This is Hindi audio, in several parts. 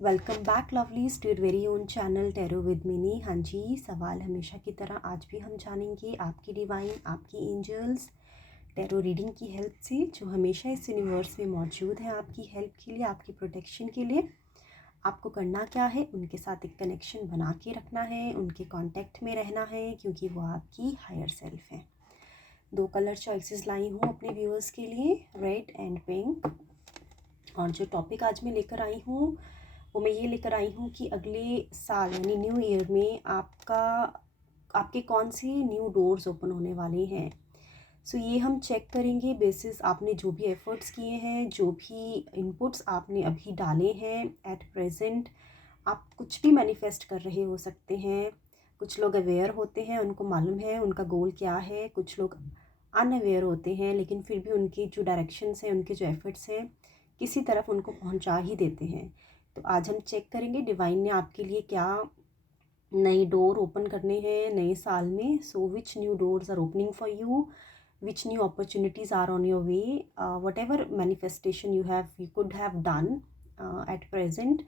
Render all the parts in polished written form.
Welcome back lovelies to your very own channel tarot with Mini. हाँ जी, सवाल हमेशा की तरह आज भी हम जानेंगे आपकी डिवाइन, आपकी एंजल्स टैरो रीडिंग की हेल्प से, जो हमेशा इस यूनिवर्स में मौजूद है आपकी हेल्प के लिए, आपकी प्रोटेक्शन के लिए। आपको करना क्या है, उनके साथ एक कनेक्शन बना के रखना है, उनके कांटेक्ट में रहना है, क्योंकि वो आपकी हायर सेल्फ है। 2 कलर चॉइसेस लाई हूँ अपने व्यूअर्स के लिए, रेड एंड पिंक। और जो टॉपिक आज मैं लेकर आई हूँ वो मैं ये लेकर आई हूँ कि अगले साल यानी न्यू ईयर में आपके कौन से न्यू डोर्स ओपन होने वाले हैं। सो ये हम चेक करेंगे बेसिस आपने जो भी एफ़र्ट्स किए हैं, जो भी इनपुट्स आपने अभी डाले हैं एट प्रेजेंट। आप कुछ भी मैनिफेस्ट कर रहे हो सकते हैं। कुछ लोग अवेयर होते हैं, उनको मालूम है उनका गोल क्या है। कुछ लोग अनअवेयर होते हैं, लेकिन फिर भी उनकी जो डायरेक्शंस हैं, उनके जो एफ़र्ट्स हैं, किसी तरफ उनको पहुंचा ही देते हैं। तो आज हम चेक करेंगे डिवाइन ने आपके लिए क्या नए डोर ओपन करने हैं नए साल में। So which new doors are opening for you, which new opportunities are on your way, whatever manifestation you could have done at present.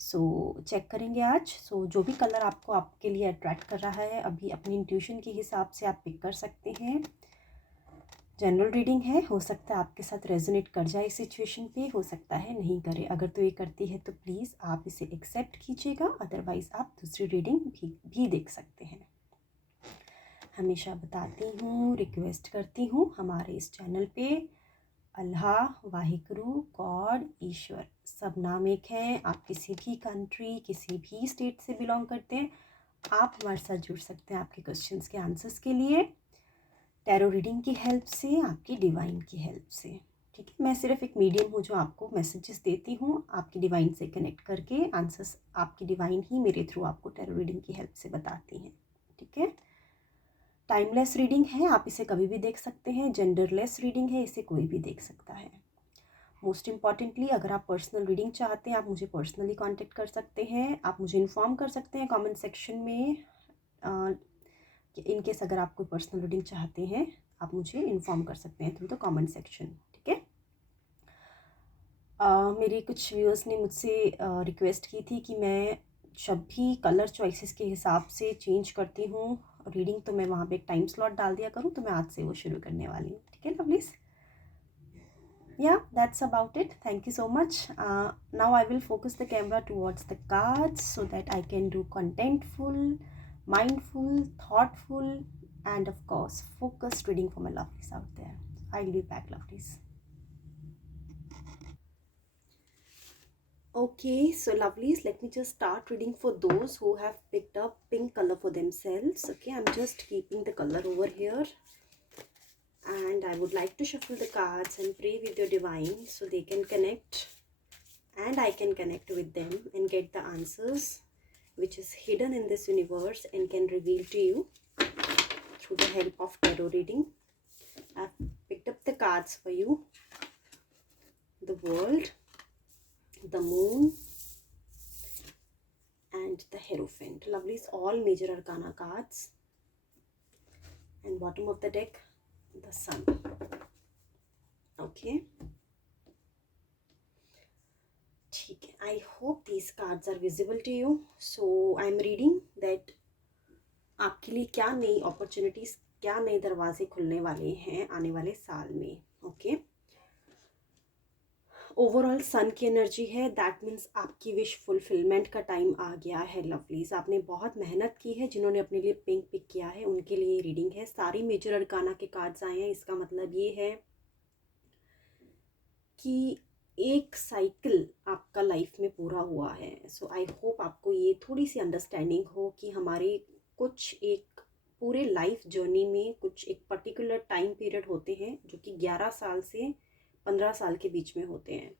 So check करेंगे आज। सो जो भी कलर आपको आपके लिए अट्रैक्ट कर रहा है, अभी अपनी इंट्यूशन के हिसाब से आप पिक कर सकते हैं। जनरल रीडिंग है, हो सकता है आपके साथ रेजोनेट कर जाए इस सिचुएशन पे, हो सकता है नहीं करे। अगर तो ये करती है तो प्लीज़ आप इसे एक्सेप्ट कीजिएगा, अदरवाइज़ आप दूसरी रीडिंग भी देख सकते हैं। हमेशा बताती हूँ, रिक्वेस्ट करती हूँ, हमारे इस चैनल पे अल्लाह, वाहिगुरु, गॉड, ईश्वर सब नाम एक हैं। आप किसी भी कंट्री, किसी भी स्टेट से बिलोंग करते हैं, आप हमारे साथ जुड़ सकते हैं आपके क्वेश्चंस के आंसर्स के लिए, टैरो रीडिंग की हेल्प से, आपकी डिवाइन की हेल्प से। ठीक है, मैं सिर्फ एक मीडियम हूँ जो आपको मैसेजेस देती हूँ, आपकी डिवाइन से कनेक्ट करके आंसर्स आपकी डिवाइन ही मेरे थ्रू आपको टैरो रीडिंग की हेल्प से बताती हैं। ठीक है, टाइमलेस रीडिंग है, आप इसे कभी भी देख सकते हैं। जेंडरलेस रीडिंग है, इसे कोई भी देख सकता है। मोस्ट इम्पॉर्टेंटली, अगर आप पर्सनल रीडिंग चाहते हैं, आप मुझे पर्सनली कांटेक्ट कर सकते हैं। आप मुझे इन्फॉर्म कर सकते हैं कमेंट सेक्शन में कि इन केस अगर आप कोई पर्सनल रीडिंग चाहते हैं, आप मुझे इन्फॉर्म कर सकते हैं थ्रू द कमेंट सेक्शन। ठीक है, मेरे कुछ व्यूअर्स ने मुझसे रिक्वेस्ट की थी कि मैं जब भी कलर चॉइसेस के हिसाब से चेंज करती हूँ रीडिंग, तो मैं वहाँ पे एक टाइम स्लॉट डाल दिया करूँ। तो मैं आज से वो शुरू करने वाली हूँ। ठीक है lovelies, yeah, that's about it. Thank you so much. Now I will focus the camera towards the cards so that I can do contentful, mindful, thoughtful, and of course focused reading for my lovelies out there. I'll be back, lovelies. Okay, so lovelies, let me just start reading for those who have picked up pink color for themselves. Okay, I'm just keeping the color over here, and I would like to shuffle the cards and pray with your divine so they can connect and I can connect with them and get the answers which is hidden in this universe and can reveal to you through the help of tarot reading. I've picked up the cards for you. The World, the Moon, and the Hierophant. Lovely, all major arcana cards. And bottom of the deck, the Sun. Okay. ठीक है, I hope these cards are visible to you. So I'm reading that आपके लिए क्या नई अपॉर्चुनिटीज़, क्या नए दरवाजे खुलने वाले हैं आने वाले साल में। ओके, ओवरऑल सन की एनर्जी है, दैट मीन्स आपकी विश फुलफिलमेंट का टाइम आ गया है लवलीज। आपने बहुत मेहनत की है, जिन्होंने अपने लिए पिंक पिक किया है उनके लिए रीडिंग है। सारी मेजर अरकाना के कार्ड्स आए हैं, इसका मतलब ये है कि एक साइकिल आपका लाइफ में पूरा हुआ है। सो आई होप आपको ये थोड़ी सी अंडरस्टैंडिंग हो कि हमारे कुछ एक पूरे लाइफ जर्नी में कुछ एक पर्टिकुलर टाइम पीरियड होते हैं जो कि 11 साल से 15 साल के बीच में होते हैं।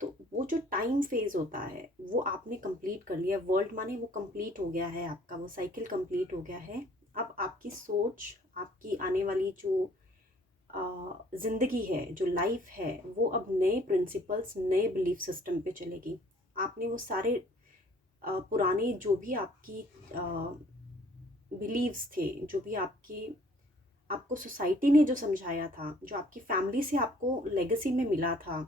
तो वो जो टाइम फेज होता है वो आपने कंप्लीट कर लिया। वर्ल्ड माने वो कंप्लीट हो गया है, आपका वो साइकिल कंप्लीट हो गया है। अब आपकी सोच, आपकी आने वाली जो ज़िंदगी है, जो लाइफ है, वो अब नए प्रिंसिपल्स, नए बिलीफ सिस्टम पे चलेगी। आपने वो सारे पुराने जो भी आपकी बिलीव्स थे, जो भी आपको सोसाइटी ने जो समझाया था, जो आपकी फैमिली से आपको लेगेसी में मिला था,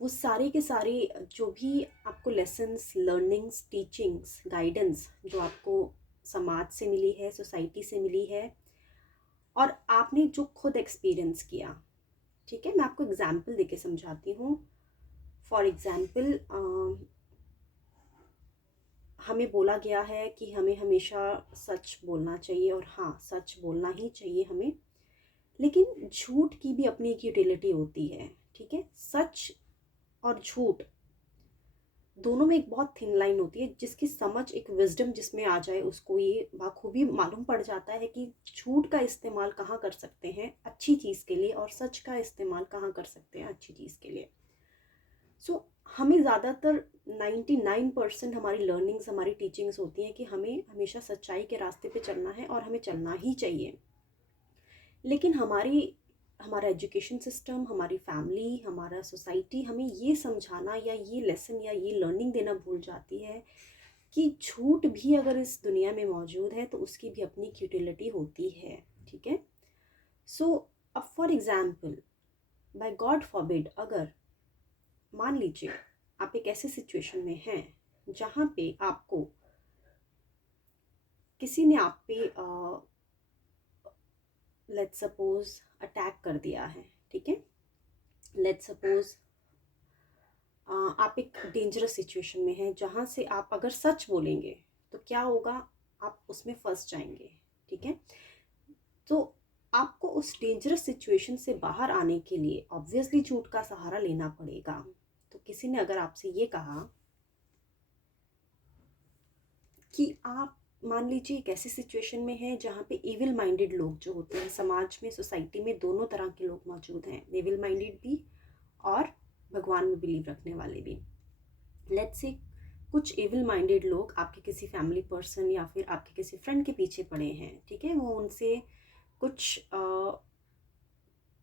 वो सारे के सारे जो भी आपको लेसन्स, लर्निंग्स, टीचिंग्स, गाइडेंस जो आपको समाज से मिली है, सोसाइटी से मिली है, और आपने जो खुद एक्सपीरियंस किया, ठीक है। मैं आपको एग्जाम्पल देके समझाती हूँ। फॉर एग्ज़ाम्पल, हमें बोला गया है कि हमें हमेशा सच बोलना चाहिए, और हाँ, सच बोलना ही चाहिए हमें। लेकिन झूठ की भी अपनी एक यूटिलिटी होती है, ठीक है। सच और झूठ दोनों में एक बहुत थिन लाइन होती है। जिसकी समझ, एक विजडम जिसमें आ जाए, उसको ये बाखूबी मालूम पड़ जाता है कि झूठ का इस्तेमाल कहाँ कर सकते हैं अच्छी चीज़ के लिए, और सच का इस्तेमाल कहाँ कर सकते हैं अच्छी चीज़ के लिए। सो हमें ज़्यादातर 99% हमारी लर्निंग्स, हमारी टीचिंग्स होती हैं कि हमें हमेशा सच्चाई के रास्ते पे चलना है, और हमें चलना ही चाहिए। लेकिन हमारा एजुकेशन सिस्टम, हमारी फैमिली, हमारा सोसाइटी हमें ये समझाना या ये लेसन या ये लर्निंग देना भूल जाती है कि झूठ भी अगर इस दुनिया में मौजूद है तो उसकी भी अपनी यूटिलिटी होती है, ठीक है। सो अब for example, by God forbid, अगर मान लीजिए आप एक ऐसे सिचुएशन में हैं जहाँ पे आपको किसी ने आप पे लेट्स सपोज अटैक कर दिया है, ठीक है। लेट्स सपोज आप एक डेंजरस सिचुएशन में हैं जहाँ से आप अगर सच बोलेंगे तो क्या होगा, आप उसमें फंस जाएंगे, ठीक है। तो आपको उस डेंजरस सिचुएशन से बाहर आने के लिए ऑब्वियसली झूठ का सहारा लेना पड़ेगा। तो किसी ने अगर आपसे ये कहा कि आप मान लीजिए एक ऐसी सिचुएशन में है जहाँ पे एविल माइंडेड लोग जो होते हैं, समाज में, सोसाइटी में दोनों तरह के लोग मौजूद हैं, एविल माइंडेड भी और भगवान में बिलीव रखने वाले भी। लेट्स से कुछ एविल माइंडेड लोग आपके किसी फैमिली पर्सन या फिर आपके किसी फ्रेंड के पीछे पड़े हैं, ठीक है। वो उनसे कुछ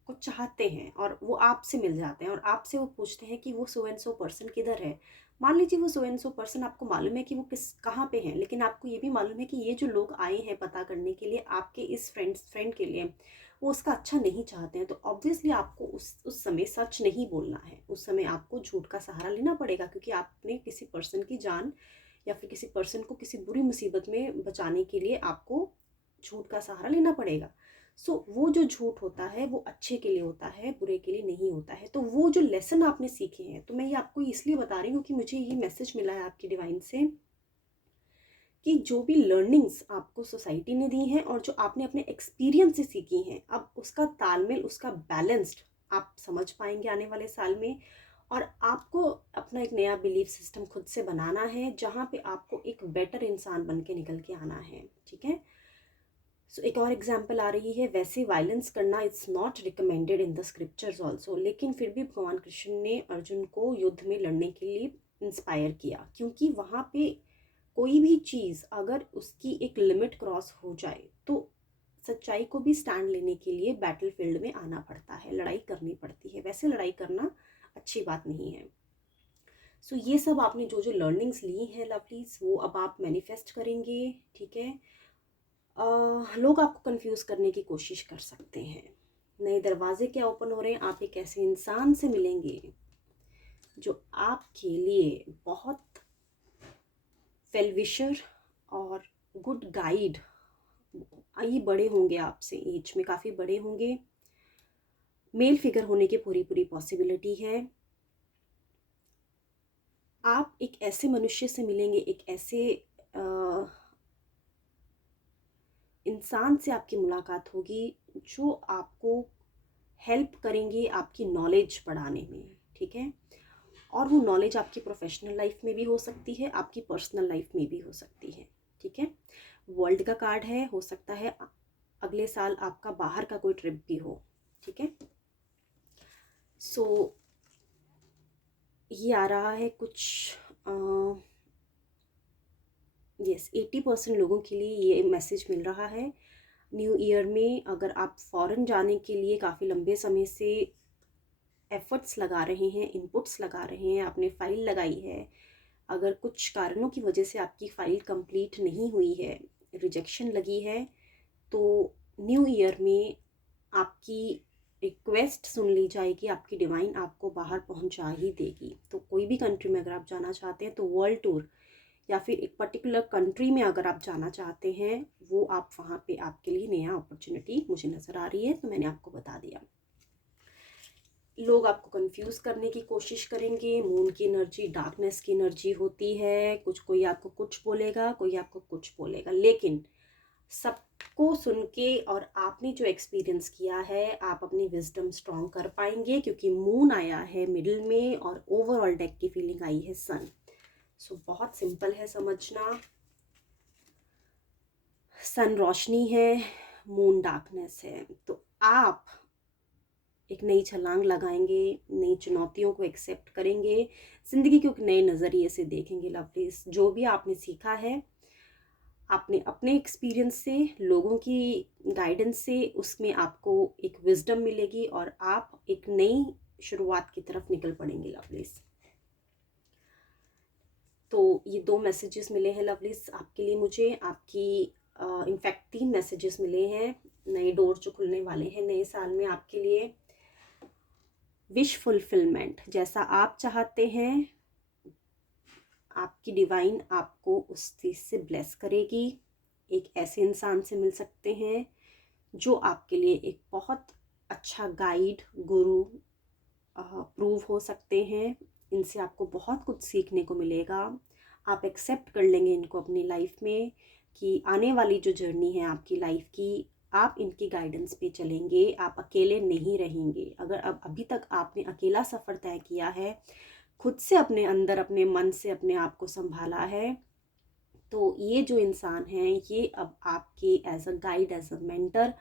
कुछ चाहते हैं और वो आपसे मिल जाते हैं, और आपसे वो पूछते हैं कि वो सो एंड सो पर्सन किधर है। मान लीजिए वो सो एंड सो पर्सन, आपको मालूम है कि वो कहाँ पे हैं, लेकिन आपको ये भी मालूम है कि ये जो लोग आए हैं पता करने के लिए आपके इस फ्रेंड के लिए, वो उसका अच्छा नहीं चाहते हैं। तो ऑब्वियसली आपको उस समय सच नहीं बोलना है, उस समय आपको झूठ का सहारा लेना पड़ेगा, क्योंकि आपने किसी पर्सन की जान या फिर किसी पर्सन को किसी बुरी मुसीबत में बचाने के लिए आपको झूठ का सहारा लेना पड़ेगा। वो जो झूठ होता है वो अच्छे के लिए होता है, बुरे के लिए नहीं होता है। तो वो जो लेसन आपने सीखे हैं, तो मैं ये आपको इसलिए बता रही हूँ कि मुझे ये मैसेज मिला है आपकी डिवाइन से कि जो भी लर्निंग्स आपको सोसाइटी ने दी हैं और जो आपने अपने एक्सपीरियंस से सीखी हैं, अब उसका तालमेल, उसका बैलेंस्ड आप समझ पाएंगे आने वाले साल में। और आपको अपना एक नया बिलीफ सिस्टम खुद से बनाना है, जहाँ पे आपको एक बेटर इंसान बन के निकल के आना है, ठीक है। एक और एग्जाम्पल आ रही है, वैसे वायलेंस करना it's not recommended in the scriptures also, लेकिन फिर भी भगवान कृष्ण ने अर्जुन को युद्ध में लड़ने के लिए इंस्पायर किया, क्योंकि वहाँ पे कोई भी चीज़ अगर उसकी एक लिमिट क्रॉस हो जाए तो सच्चाई को भी स्टैंड लेने के लिए बैटल फील्ड में आना पड़ता है, लड़ाई करनी पड़ती है। वैसे लड़ाई करना अच्छी बात नहीं है। ये सब आपने जो जो लर्निंग्स ली हैं लवलीज, वो अब आप मैनिफेस्ट करेंगे, ठीक है। लोग आपको कंफ्यूज करने की कोशिश कर सकते हैं। नए दरवाजे क्या ओपन हो रहे हैं, आप एक ऐसे इंसान से मिलेंगे जो आपके लिए बहुत वेलविशर और गुड गाइड, ये बड़े होंगे आपसे, एज में काफ़ी बड़े होंगे, मेल फिगर होने की पूरी पूरी पॉसिबिलिटी है। आप एक ऐसे मनुष्य से मिलेंगे, एक ऐसे इंसान से आपकी मुलाकात होगी जो आपको हेल्प करेंगे आपकी नॉलेज बढ़ाने में, ठीक है। और वो नॉलेज आपकी प्रोफेशनल लाइफ में भी हो सकती है, आपकी पर्सनल लाइफ में भी हो सकती है, ठीक है। वर्ल्ड का कार्ड है, हो सकता है अगले साल आपका बाहर का कोई ट्रिप भी हो, ठीक है। ये आ रहा है कुछ 80% लोगों के लिए ये मैसेज मिल रहा है। न्यू ईयर में अगर आप फॉरेन जाने के लिए काफ़ी लंबे समय से एफर्ट्स लगा रहे हैं, इनपुट्स लगा रहे हैं, आपने फ़ाइल लगाई है, अगर कुछ कारणों की वजह से आपकी फ़ाइल कंप्लीट नहीं हुई है, रिजेक्शन लगी है, तो न्यू ईयर में आपकी रिक्वेस्ट सुन ली जाएगी, आपकी डिवाइन आपको बाहर पहुंचा ही देगी। तो कोई भी कंट्री में अगर आप जाना चाहते हैं तो वर्ल्ड टूर या फिर एक पर्टिकुलर कंट्री में अगर आप जाना चाहते हैं, वो आप वहाँ पे आपके लिए नया अपॉर्चुनिटी मुझे नज़र आ रही है, तो मैंने आपको बता दिया। लोग आपको कंफ्यूज करने की कोशिश करेंगे। मून की एनर्जी डार्कनेस की एनर्जी होती है। कोई आपको कुछ बोलेगा, कोई आपको कुछ बोलेगा, लेकिन सबको सुन के और आपने जो एक्सपीरियंस किया है, आप अपनी विजडम स्ट्रॉन्ग कर पाएंगे, क्योंकि मून आया है मिडिल में और ओवरऑल डेक की फीलिंग आई है सन। सो बहुत सिंपल है समझना। सन रोशनी है, मून डार्कनेस है। तो आप एक नई छलांग लगाएंगे, नई चुनौतियों को एक्सेप्ट करेंगे, ज़िंदगी को एक नए नज़रिए से देखेंगे। लवलीज, जो भी आपने सीखा है, आपने अपने एक्सपीरियंस से, लोगों की गाइडेंस से, उसमें आपको एक विजडम मिलेगी और आप एक नई शुरुआत की तरफ निकल पड़ेंगे लवलीज। तो ये 2 मैसेजेस मिले हैं लवलीज आपके लिए मुझे। आपकी इनफैक्ट 3 मैसेजेस मिले हैं। नए डोर जो खुलने वाले हैं नए साल में आपके लिए। विश फुलफिलमेंट, जैसा आप चाहते हैं आपकी डिवाइन आपको उस चीज़ से ब्लेस करेगी। एक ऐसे इंसान से मिल सकते हैं जो आपके लिए एक बहुत अच्छा गाइड, गुरु प्रूव हो सकते हैं। इनसे आपको बहुत कुछ सीखने को मिलेगा। आप एक्सेप्ट कर लेंगे इनको अपनी लाइफ में कि आने वाली जो जर्नी है आपकी लाइफ की, आप इनकी गाइडेंस पे चलेंगे, आप अकेले नहीं रहेंगे। अगर अब अभी तक आपने अकेला सफ़र तय किया है, खुद से अपने अंदर अपने मन से अपने आप को संभाला है, तो ये जो इंसान हैं ये अब आपके as a guide, as a mentor,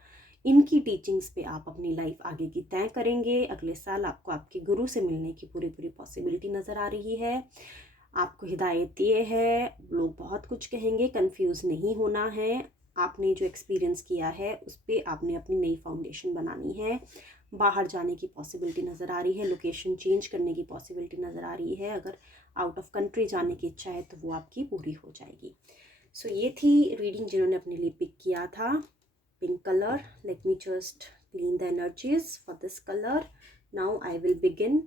इनकी टीचिंग्स पे आप अपनी लाइफ आगे की तय करेंगे। अगले साल आपको आपके गुरु से मिलने की पूरी पूरी पॉसिबिलिटी नज़र आ रही है। आपको हिदायत ये है, लोग बहुत कुछ कहेंगे, कंफ्यूज नहीं होना है। आपने जो एक्सपीरियंस किया है उस पर आपने अपनी नई फाउंडेशन बनानी है। बाहर जाने की पॉसिबिलिटी नज़र आ रही है, लोकेशन चेंज करने की पॉसिबिलिटी नज़र आ रही है। अगर आउट ऑफ कंट्री जाने की इच्छा है तो वो आपकी पूरी हो जाएगी। सो ये थी रीडिंग जिन्होंने अपने लिए पिक किया था pink colour. Let me just clean the energies for this color. Now I will begin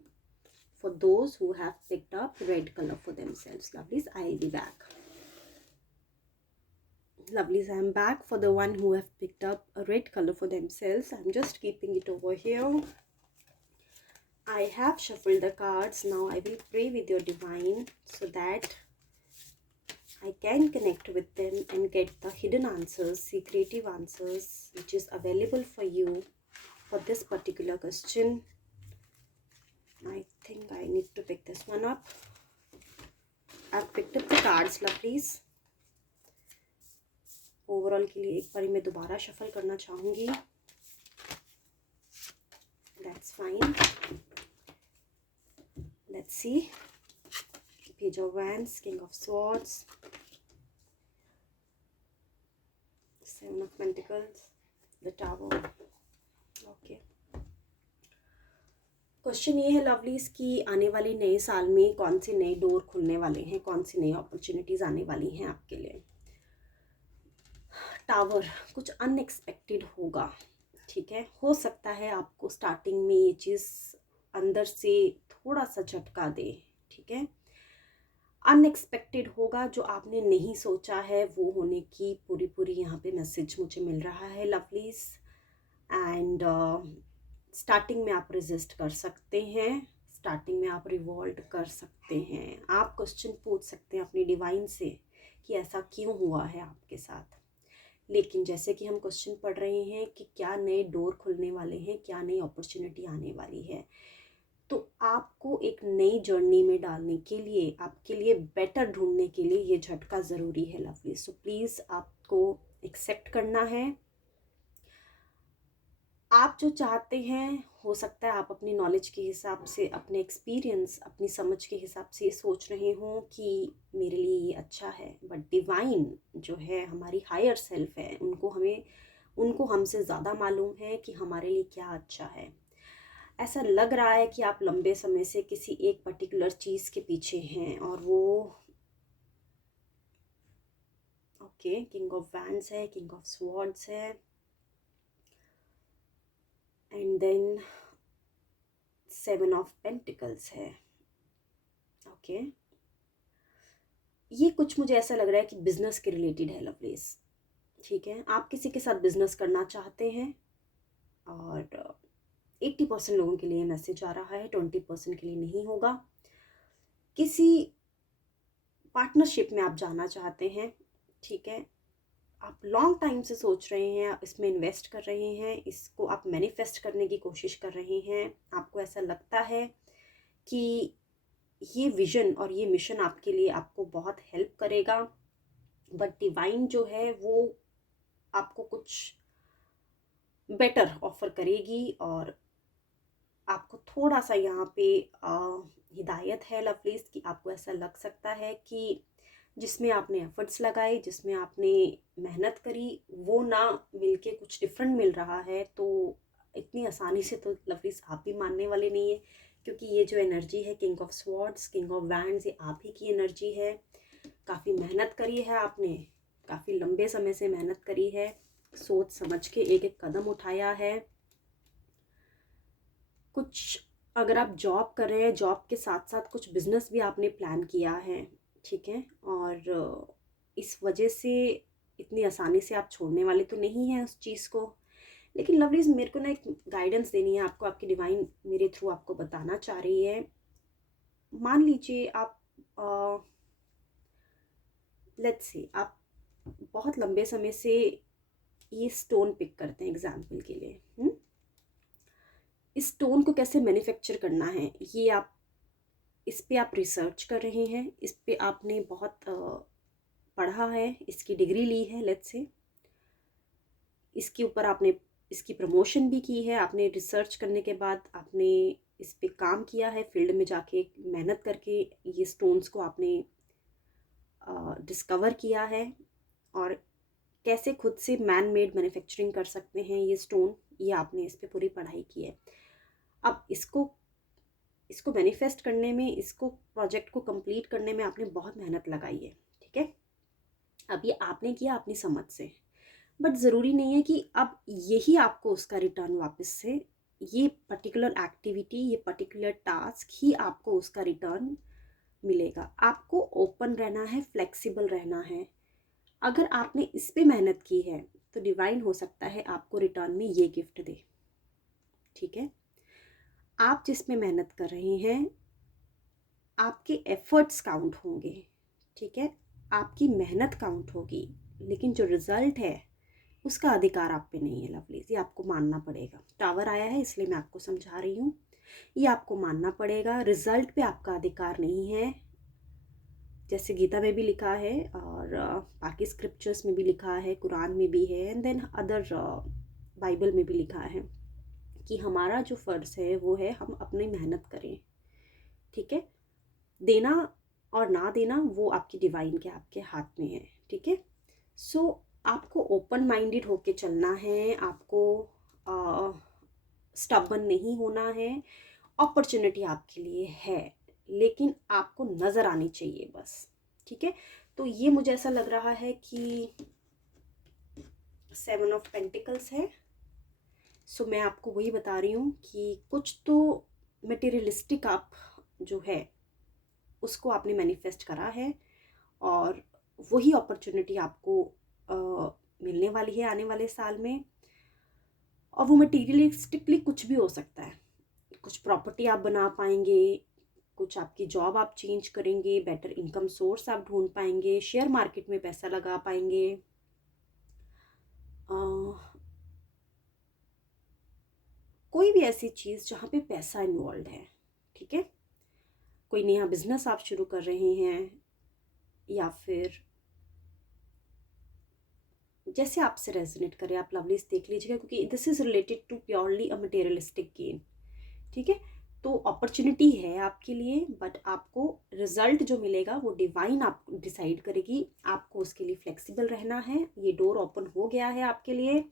for those who have picked up red color for themselves. Lovelies, I'll be back. Lovelies, I'm back for the one who have picked up a red color for themselves. I'm just keeping it over here. I have shuffled the cards. Now I will pray with your divine so that I can connect with them and get the hidden answers, secretive answers, which is available for you for this particular question. I think I need to pick this one up. I've picked up the cards, lovelies. Overall के लिए एक बार मैं दोबारा शफल करना चाहूँगी. That's fine. Let's see. Page of Wands, King of Swords, Seven of Pentacles, the Tower. Okay. Question ये है लवलीज कि आने वाले नए साल में कौन से नए डोर खुलने वाले हैं, कौन सी नई अपॉर्चुनिटीज़ आने वाली हैं आपके लिए. टावर, कुछ अनएक्सपेक्टेड होगा. ठीक है, हो सकता है आपको स्टार्टिंग में ये चीज़ अंदर से थोड़ा सा झटका दे. ठीक है, अनएक्सपेक्टेड होगा, जो आपने नहीं सोचा है वो होने की पूरी पूरी यहाँ पे मैसेज मुझे मिल रहा है लवलीज. एंड स्टार्टिंग में आप रेजिस्ट कर सकते हैं, स्टार्टिंग में आप रिवॉल्ट कर सकते हैं. आप क्वेश्चन पूछ सकते हैं अपनी डिवाइन से कि ऐसा क्यों हुआ है आपके साथ. लेकिन जैसे कि हम क्वेश्चन पढ़ रहे हैं कि क्या नए डोर खुलने वाले हैं, क्या नई अपॉर्चुनिटी आने वाली है, तो आपको एक नई जर्नी में डालने के लिए, आपके लिए बेटर ढूंढने के लिए ये झटका ज़रूरी है लवली. सो प्लीज़ आपको एक्सेप्ट करना है. आप जो चाहते हैं, हो सकता है आप अपनी नॉलेज के हिसाब से, अपने एक्सपीरियंस, अपनी समझ के हिसाब से ये सोच रहे हों कि मेरे लिए ये अच्छा है. बट डिवाइन जो है, हमारी हायर सेल्फ है, उनको हमसे ज़्यादा मालूम है कि हमारे लिए क्या अच्छा है. ऐसा लग रहा है कि आप लंबे समय से किसी एक पर्टिकुलर चीज़ के पीछे हैं और वो ओके. किंग ऑफ वैंड्स है, किंग ऑफ स्वॉर्ड्स है एंड देन 7 ऑफ पेंटिकल्स है। ओके, ये कुछ मुझे ऐसा लग रहा है कि बिजनेस के रिलेटेड है लवलीज। ठीक है, आप किसी के साथ बिजनेस करना चाहते हैं और 80% लोगों के लिए मैसेज आ रहा है, 20% के लिए नहीं होगा। किसी पार्टनरशिप में आप जाना चाहते हैं। ठीक है, आप लॉन्ग टाइम से सोच रहे हैं, इसमें इन्वेस्ट कर रहे हैं, इसको आप मैनिफेस्ट करने की कोशिश कर रहे हैं। आपको ऐसा लगता है कि ये विजन और ये मिशन आपके लिए आपको बहुत हेल्प करेगा, बट डिवाइन जो है वो आपको कुछ बेटर ऑफर करेगी और आपको थोड़ा सा यहाँ पे हिदायत है लवलीज कि आपको ऐसा लग सकता है कि जिसमें आपने एफर्ट्स लगाए, जिसमें आपने मेहनत करी, वो ना मिलके कुछ डिफरेंट मिल रहा है। तो इतनी आसानी से तो लवलीज आप भी मानने वाले नहीं है, क्योंकि ये जो एनर्जी है king of swords, king of wands, ये आप ही की एनर्जी है। काफ़ी मेहनत करी है आपने, काफ़ी लंबे समय से मेहनत करी है, सोच समझ के एक एक कदम उठाया है। कुछ अगर आप जॉब कर रहे हैं, जॉब के साथ साथ कुछ बिजनेस भी आपने प्लान किया है। ठीक है, और इस वजह से इतनी आसानी से आप छोड़ने वाले तो नहीं हैं उस चीज़ को। लेकिन लवलीज, मेरे को ना एक गाइडेंस देनी है आपको, आपकी डिवाइन मेरे थ्रू आपको बताना चाह रही है। मान लीजिए आप लेट्स से आप बहुत लंबे समय से ये स्टोन पिक करते हैं एग्जाम्पल के लिए। इस स्टोन को कैसे मैन्युफैक्चर करना है, ये आप इस पे आप रिसर्च कर रहे हैं, इस पे आपने बहुत पढ़ा है, इसकी डिग्री ली है लेट्स से, इसके ऊपर आपने इसकी प्रमोशन भी की है, आपने रिसर्च करने के बाद आपने इस पे काम किया है, फील्ड में जाके मेहनत करके ये स्टोन्स को आपने डिस्कवर किया है और कैसे खुद से मैन मेड मैन्युफैक्चरिंग कर सकते हैं ये स्टोन, ये आपने इस पे पूरी पढ़ाई की है। अब इसको मैनिफेस्ट करने में, इसको प्रोजेक्ट को कंप्लीट करने में आपने बहुत मेहनत लगाई है। ठीक है, अब ये आपने किया अपनी समझ से, बट ज़रूरी नहीं है कि अब यही आपको उसका रिटर्न वापस से, ये पर्टिकुलर एक्टिविटी, ये पर्टिकुलर टास्क ही आपको उसका रिटर्न मिलेगा। आपको ओपन रहना है, फ्लेक्सिबल रहना है। अगर आपने इस पे मेहनत की है तो डिवाइन हो सकता है आपको रिटर्न में ये गिफ्ट दे। ठीक है, आप जिसमें मेहनत कर रहे हैं, आपके एफर्ट्स काउंट होंगे। ठीक है, आपकी मेहनत काउंट होगी, लेकिन जो रिजल्ट है उसका अधिकार आप पे नहीं है लवलीज, ये आपको मानना पड़ेगा। टावर आया है इसलिए मैं आपको समझा रही हूँ, ये आपको मानना पड़ेगा। रिजल्ट पे आपका अधिकार नहीं है, जैसे गीता में भी लिखा है और बाकी स्क्रिप्चर्स में भी लिखा है, कुरान में भी है, एंड देन अदर बाइबल में भी लिखा है कि हमारा जो फ़र्ज़ है वो है हम अपनी मेहनत करें। ठीक है, देना और ना देना वो आपकी डिवाइन के आपके हाथ में है। ठीक है, सो आपको ओपन माइंडेड होके चलना है, आपको स्टबन नहीं होना है। अपॉर्चुनिटी आपके लिए है, लेकिन आपको नज़र आनी चाहिए बस। ठीक है, तो ये मुझे ऐसा लग रहा है कि 7 ऑफ पेंटिकल्स है। सो मैं आपको वही बता रही हूँ कि कुछ तो मटेरियलिस्टिक आप जो है उसको आपने मैनिफेस्ट करा है और वही अपॉर्चुनिटी आपको मिलने वाली है आने वाले साल में। और वो मटेरियलिस्टिकली कुछ भी हो सकता है, कुछ प्रॉपर्टी आप बना पाएंगे, कुछ आपकी जॉब आप चेंज करेंगे, बेटर इनकम सोर्स आप ढूंढ पाएंगे, शेयर मार्केट में पैसा लगा पाएंगे, कोई भी ऐसी चीज़ जहाँ पे पैसा इन्वॉल्व है। ठीक है, कोई नया बिजनेस आप शुरू कर रहे हैं या फिर जैसे आपसे रेजोनेट करे आप लवलीज देख लीजिएगा, क्योंकि this is related to purely a materialistic gain. ठीक है, तो अपॉर्चुनिटी है आपके लिए, बट आपको रिजल्ट जो मिलेगा वो डिवाइन आप डिसाइड करेगी। आपको उसके लिए फ्लेक्सिबल रहना है। ये डोर ओपन हो गया है आपके लिए,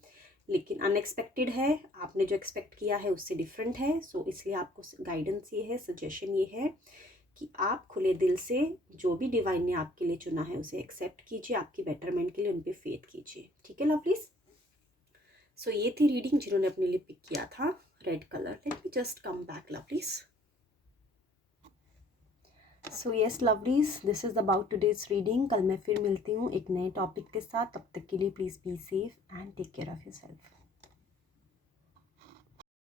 लेकिन अनएक्सपेक्टेड है, आपने जो एक्सपेक्ट किया है उससे डिफरेंट है। सो इसलिए आपको गाइडेंस ये है, सजेशन ये है कि आप खुले दिल से जो भी डिवाइन ने आपके लिए चुना है उसे एक्सेप्ट कीजिए, आपकी बेटरमेंट के लिए उन पर फेथ कीजिए। ठीक है लवलीज, सो ये थी रीडिंग जिन्होंने अपने लिए पिक किया था। red color. Let me just come back, lovelies. So yes lovelies, this is about today's reading. कल मैं फिर मिलती हूँ एक नए टॉपिक के साथ. तब तक के लिए please be safe and take care of your self.